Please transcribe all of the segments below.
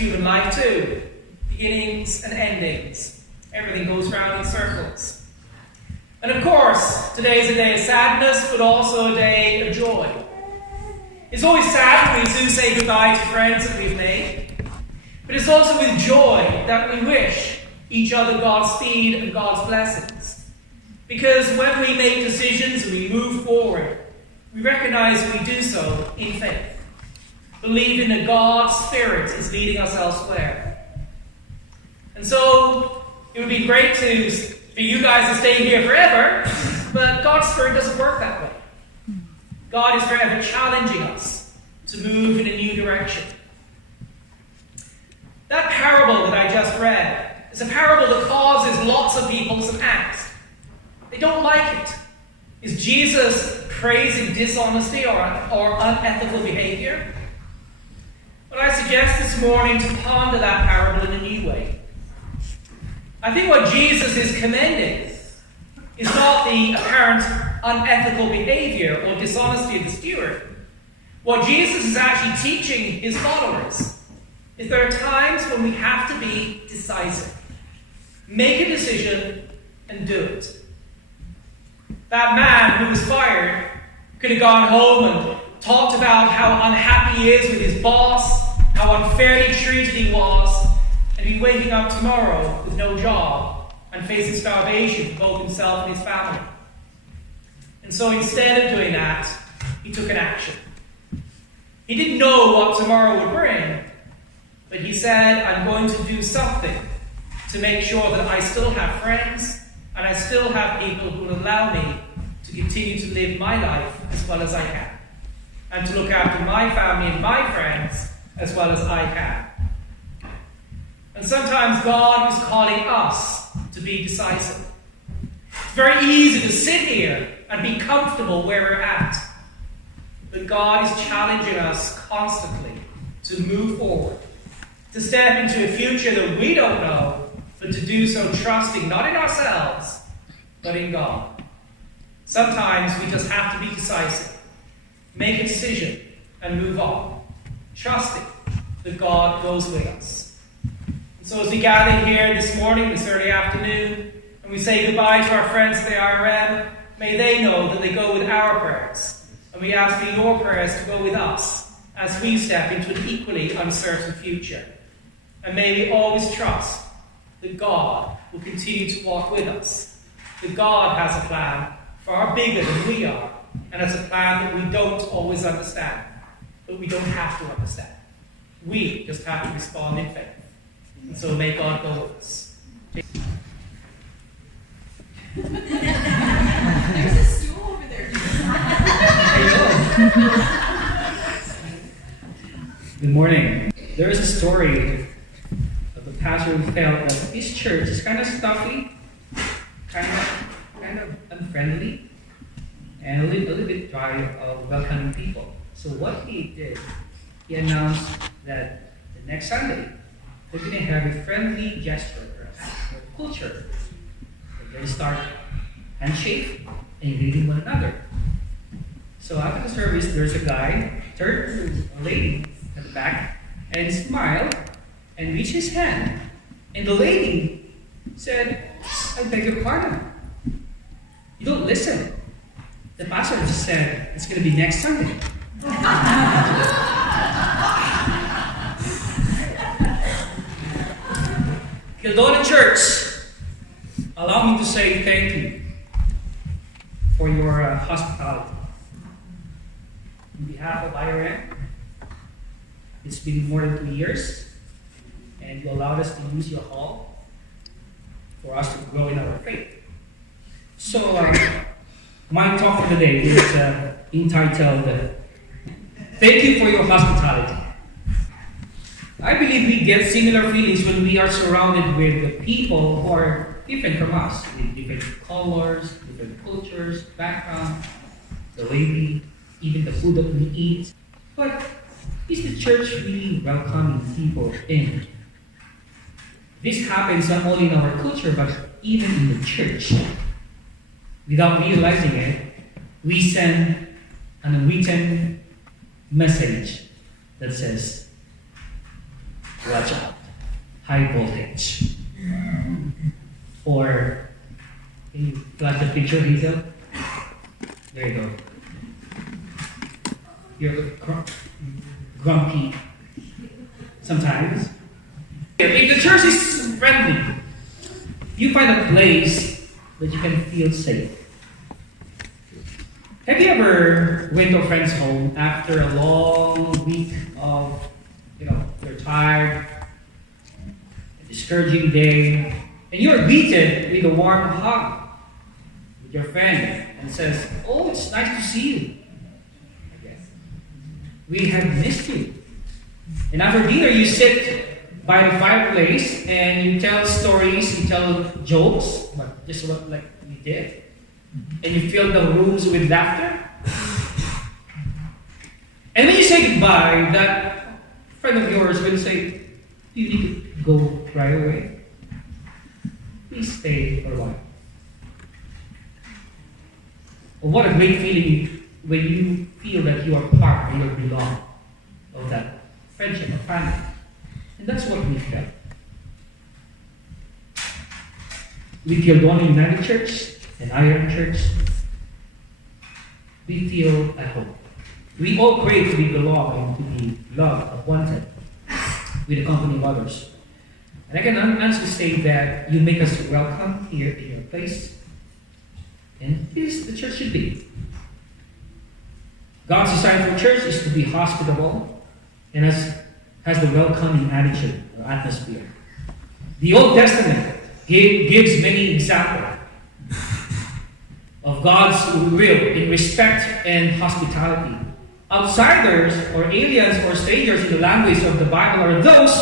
human life too. Beginnings and endings. Everything goes round in circles. And of course, today is a day of sadness, but also a day of joy. It's always sad when we do say goodbye to friends that we've made. But it's also with joy that we wish each other Godspeed and God's blessings. Because when we make decisions and we move forward, we recognize we do so in faith, believing that God's Spirit is leading us elsewhere. And so, it would be great for you guys to stay here forever, but God's Spirit doesn't work that way. God is forever challenging us to move in a new direction. That parable that I just read is a parable that causes lots of people some angst. They don't like it. Is Jesus praising dishonesty or unethical behavior? But I suggest this morning to ponder that parable in a new way. I think what Jesus is commending is not the apparent unethical behavior or dishonesty of the steward. What Jesus is actually teaching his followers is there are times when we have to be decisive. Make a decision and do it. That man who was fired could have gone home and talked about how unhappy he is with his boss, how unfairly treated he was, and be waking up tomorrow with no job and facing starvation for both himself and his family. And so instead of doing that, he took an action. He didn't know what tomorrow would bring, but he said, I'm going to do something to make sure that I still have friends and I still have people who will allow me to continue to live my life as well as I can, and to look after my family and my friends as well as I can. And sometimes God is calling us to be decisive. It's very easy to sit here and be comfortable where we're at. But God is challenging us constantly to move forward, to step into a future that we don't know, but to do so trusting not in ourselves, but in God. Sometimes we just have to be decisive, make a decision, and move on, trusting that God goes with us. So as we gather here this morning, this early afternoon, and we say goodbye to our friends at the IRM, may they know that they go with our prayers. And we ask for your prayers to go with us as we step into an equally uncertain future. And may we always trust that God will continue to walk with us. That God has a plan far bigger than we are, and has a plan that we don't always understand. But we don't have to understand. We just have to respond in faith. And so may God go with us. There's a stool over there. Good morning. There is a story of a pastor who felt that his church is kind of stuffy, kind of unfriendly, and a little bit dry of welcoming people. So what he did, he announced that the next Sunday, they're going to have a friendly gesture or culture. They're going to start handshake and greeting one another. So after the service, there's a guy turned to a lady at the back and smiled and reached his hand. And the lady said, I beg your pardon. You don't listen. The pastor just said it's going to be next Sunday. Kildonan Church, allow me to say thank you for your hospitality. On behalf of IRM, it's been more than 2 years, and you allowed us to use your hall for us to grow in our faith. So, my talk for today is entitled, Thank You for Your Hospitality. I believe we get similar feelings when we are surrounded with people who are different from us, with different colors, different cultures, backgrounds, the way we, even the food that we eat. But is the church really welcoming people in? This happens not only in our culture, but even in the church. Without realizing it, we send an unwritten message that says, watch out. High voltage. Or, can you flash the picture, Hazel? There you go. You're grumpy sometimes. If the church is friendly, you find a place that you can feel safe. Have you ever went to a friend's home after a long week of, you're tired, a discouraging day, and you're greeted with a warm hug with your friend and says, "Oh, it's nice to see you. We have missed you." And after dinner, you sit by the fireplace and you tell stories, you tell jokes, but just like you did. And you fill the rooms with laughter. And when you say goodbye, that friend of yours will say, "Do you need to go right away? Please stay for a while." Well, what a great feeling when you feel that you are part and you belong of that friendship or family. And that's what we felt. With Kildonan United Church and Iron Church, we feel at home. We all crave to be belong and to be loved and wanted with the company of others. And I can honestly say that you make us welcome here in your place. And this the church should be. God's design for church is to be hospitable and has the welcoming attitude or atmosphere. The Old Testament gives many examples of God's will in respect and hospitality. Outsiders or aliens or strangers in the language of the Bible are those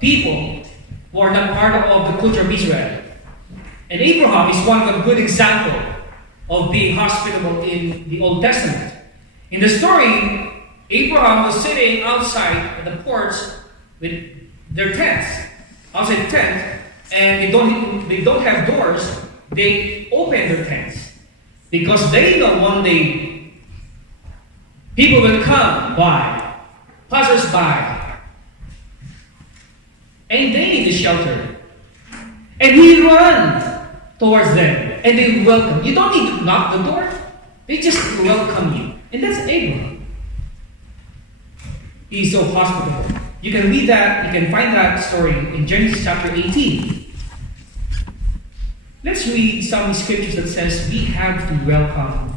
people who are not part of the culture of Israel. And Abraham is one of a good example of being hospitable in the Old Testament. In the story, Abraham was sitting outside at the porch with their tents, outside the tent, and they don't have doors. They open their tents because they know one day people will come by, passers-by, and they need a shelter. And he runs towards them, and they welcome. You don't need to knock the door; they just welcome you. And that's Abraham. He's so hospitable. You can read that, you can find that story in Genesis chapter 18. Let's read some scriptures that says we have to welcome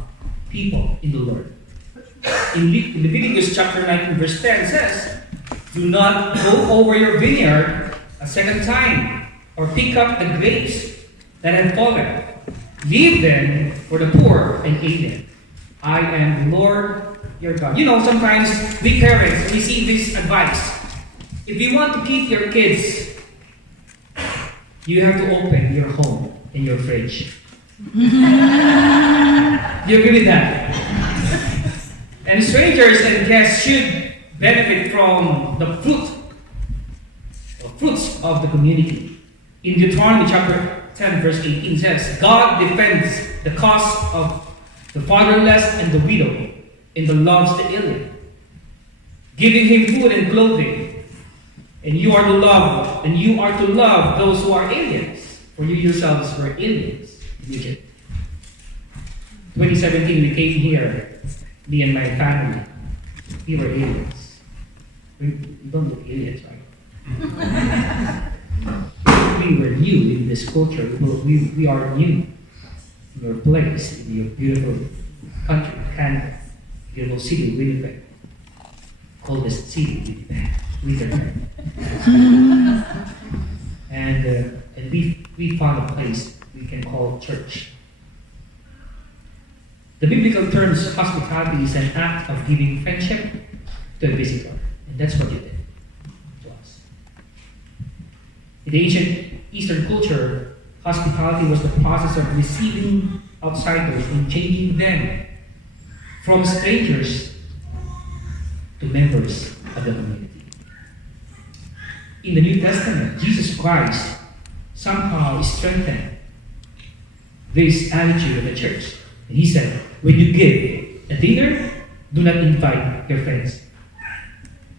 people in the Lord. In Leviticus chapter 19 verse 10 says, "Do not go over your vineyard a second time, or pick up the grapes that have fallen. Leave them for the poor and alien. I am the Lord your God." Sometimes we parents receive this advice. If you want to keep your kids, you have to open your home and your fridge. Do you agree with that? And strangers and guests should benefit from the fruits of the community. In Deuteronomy chapter 10 verse 18 says, "God defends the cause of the fatherless and the widow, and the loves the alien, giving him food and clothing. And you are to love those who are aliens, for you yourselves were aliens in Egypt." 2017, we came here, me and my family. We were aliens. We don't look aliens, right? We were new in this culture. We are new in your place, in your beautiful country, Canada, beautiful city, Winnipeg. Coldest city, Winnipeg. And we found a place we can call church. The biblical terms hospitality is an act of giving friendship to a visitor. And that's what you did to us. In the ancient Eastern culture, hospitality was the process of receiving outsiders and changing them from strangers to members of the community. In the New Testament, Jesus Christ somehow strengthened this attitude of the church. And he said, when you give a dinner, do not invite your friends,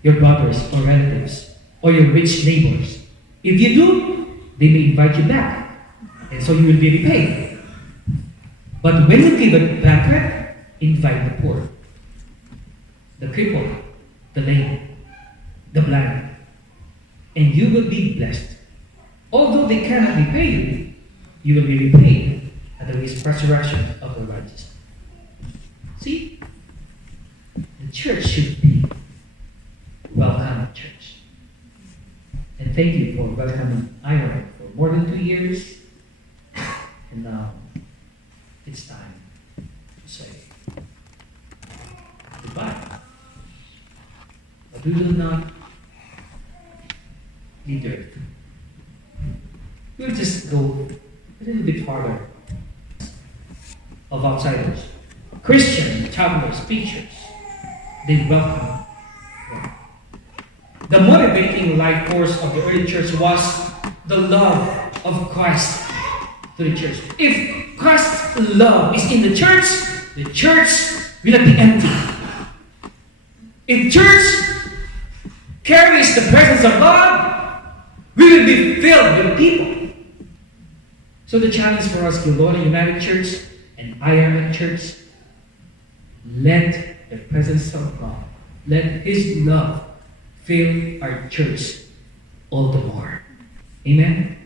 your brothers or relatives, or your rich neighbors. If you do, they may invite you back, and so you will be repaid. But when you give a banquet, invite the poor, the crippled, the lame, the blind, and you will be blessed. Although they cannot repay you, you will be repaid at the resurrection of the righteous. See, the church should be welcome church. And thank you for welcoming Ireland for more than 2 years. And now it's time to say goodbye. But we will not leave the earth. We'll just go a little bit farther of outsiders. Christians, travelers, preachers, they welcome them. The motivating life force of the early church was the love of Christ to the church. If Christ's love is in the church will not be empty. If church carries the presence of God, we will be filled with people. So the challenge for us, Kildonan United Church and Ireland Church, let the presence of God, let His love fill our church all the more. Amen?